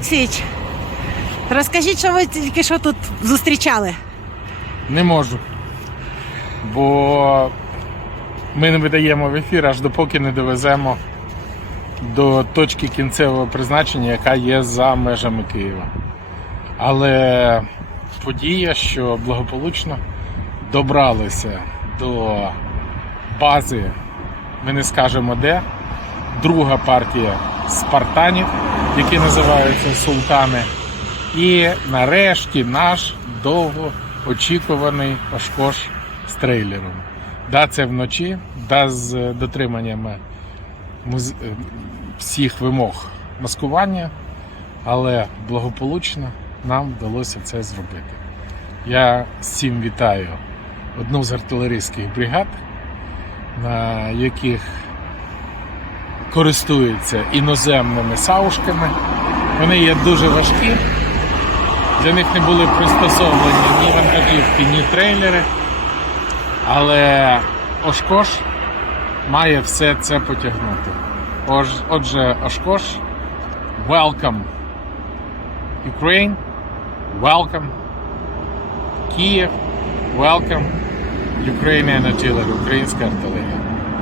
Олексійович, розкажіть, що ви тільки що тут зустрічали. Не можу. Бо ми не видаємо в ефір, аж допоки не довеземо до точки кінцевого призначення, яка є за межами Києва. Але подія, що благополучно добралися до бази, ми не скажемо де. Друга партія спартанів, які називаються султани. І нарешті наш довго очікуваний Ошкош з трейлером. Да, це вночі, да, з дотриманням муз- е, всіх вимог маскування, але благополучно нам вдалося це зробити. Я всім вітаю одну з артилерійських бригад, на яких користуються іноземними саушками. Вони є дуже важкі. Для них не були пристосовані ні вантажівки, ні трейлери. Але Ошкош має все це потягнути. Отже, Ошкош, welcome Ukraine, welcome Київ, welcome Ukrainian Artillery, українська артилерія.